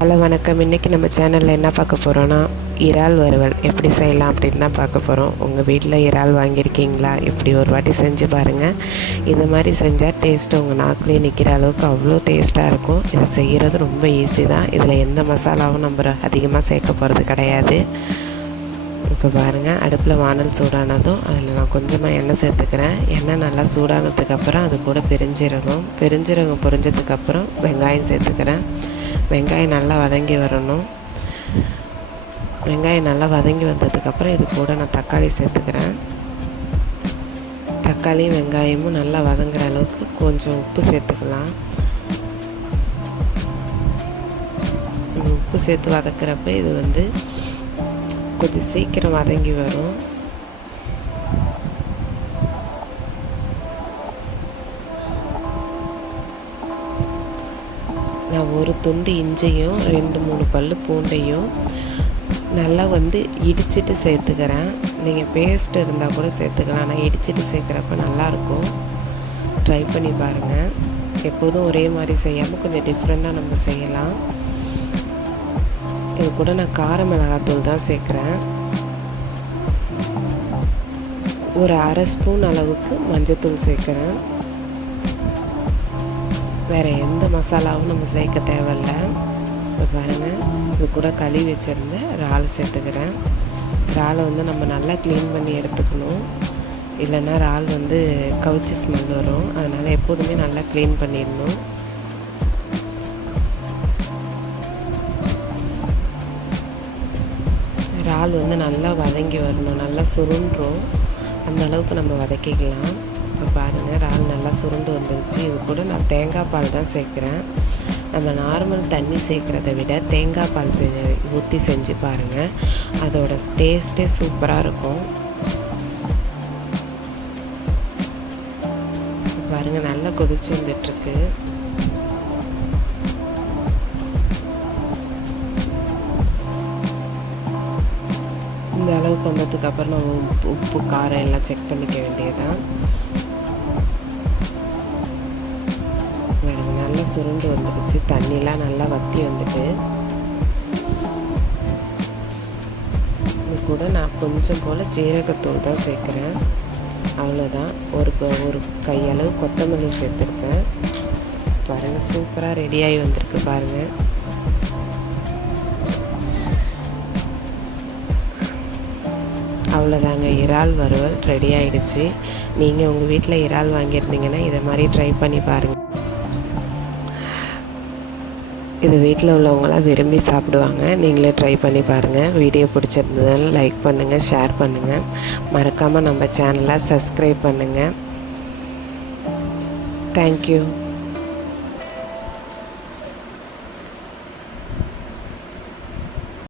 Hello வணக்கம். இன்றைக்கி நம்ம சேனலில் என்ன பார்க்க போகிறோன்னா, இறால் வறுவல் எப்படி செய்யலாம் அப்படின்னு தான் பார்க்க போகிறோம். உங்கள் வீட்டில் இறால் வாங்கியிருக்கீங்களா? இப்படி ஒரு வாட்டி செஞ்சு பாருங்கள். இது மாதிரி செஞ்சால் டேஸ்ட்டு உங்கள் நாக்குலேயே நிற்கிற அளவுக்கு அவ்வளோ டேஸ்ட்டாக இருக்கும். இதை செய்கிறது ரொம்ப ஈஸி தான். இதில் எந்த மசாலாவும் நம்ம அதிகமாக சேர்க்க போகிறது கிடையாது. இப்போ பாருங்கள், அடுப்பில் வானல் சூடானதும் அதில் நான் கொஞ்சமாக எண்ணெய் சேர்த்துக்கிறேன். எண்ணெய் நல்லா சூடானதுக்கப்புறம் அது கூட பெருஞ்சீரகம் பொரிஞ்சதுக்கப்புறம் வெங்காயம் சேர்த்துக்கிறேன். வெங்காயம் நல்லா வதங்கி வரணும். வெங்காயம் நல்லா வதங்கி வந்ததுக்கப்புறம் இது கூட நான் தக்காளி சேர்த்துக்கிறேன். தக்காளியும் வெங்காயமும் நல்லா வதங்குற அளவுக்கு கொஞ்சம் உப்பு சேர்த்துக்கலாம். உப்பு சேர்த்து வதக்கிறப்ப இது கொஞ்சம் சீக்கிரம் வதங்கி வரும். நான் ஒரு துண்டு இஞ்சியும் 2-3 பல் பூண்டையும் நல்லா இடிச்சிட்டு சேர்த்துக்கிறேன். நீங்கள் பேஸ்ட் இருந்தால் கூட சேர்த்துக்கலாம். நான் இடிச்சிட்டு சேர்க்குறப்ப நல்லாயிருக்கும். ட்ரை பண்ணி பாருங்கள். எப்போதும் ஒரே மாதிரி செய்யாமல் கொஞ்சம் டிஃப்ரெண்ட்டாக நம்ம செய்யலாம். இது கூட நான் கார மிளகாத்தூள் தான் சேர்க்குறேன். ஒரு அரை ஸ்பூன் அளவுக்கு மஞ்சத்தூள் சேர்க்குறேன். வேறு எந்த மசாலாவும் நம்ம சேர்க்க தேவையில்ல. இப்போ பாருங்கள், இது கூட கழுவி வச்சுருந்த இறால் சேர்த்துக்கிறேன். இறாலை நம்ம நல்லா க்ளீன் பண்ணி எடுத்துக்கணும். இல்லைன்னா இறால் கவுச்சி ஸ்மெல் வரும். அதனால் எப்போதுமே நல்லா க்ளீன் பண்ணிடணும். இறால் நல்லா வதங்கி வரணும். நல்லா சுருண்டுரும். அந்த அளவுக்கு நம்ம வதக்கிக்கலாம். இப்போ பாருங்கள், இறால் நல்லா சுருண்டு வந்துருச்சு. இது கூட நான் தேங்காய் பால் தான் சேர்க்குறேன். நம்ம நார்மல் தண்ணி சேர்க்குறத விட தேங்காய் பால் ஊற்றி செஞ்சு பாருங்கள். அதோட டேஸ்ட்டே சூப்பராக இருக்கும். பாருங்கள், நல்லா கொதிச்சு வந்துட்டுருக்கு. இந்த அளவுக்கு வந்ததுக்கப்புறம் நம்ம உப்பு காரம் எல்லாம் செக் பண்ணிக்க வேண்டியதுதான். நல்லா சுருண்டு வந்துடுச்சு. தண்ணிலாம் நல்லா வற்றி வந்துட்டு, இது கூட நான் கொஞ்சம் போல் ஜீரகத்தூள் தான் சேர்க்குறேன். அவ்வளோதான். ஒரு கையளவு கொத்தமல்லி சேர்த்துருக்கேன். பாருங்கள், சூப்பராக ரெடியாகி வந்திருக்கு பாருங்கள். அவ்வளோதாங்க, இறால் வறுவல் ரெடி ஆகிடுச்சு. நீங்கள் உங்கள் வீட்டில் இறால் வாங்கியிருந்தீங்கன்னா இதை மாதிரி ட்ரை பண்ணி பாருங்கள். இது வீட்டில் உள்ளவங்களாம் விரும்பி சாப்பிடுவாங்க. நீங்களே ட்ரை பண்ணி பாருங்கள். வீடியோ பிடிச்சிருந்ததுனால லைக் பண்ணுங்கள், ஷேர் பண்ணுங்கள். மறக்காமல் நம்ம சேனலை சப்ஸ்கிரைப் பண்ணுங்கள். தேங்க்யூ.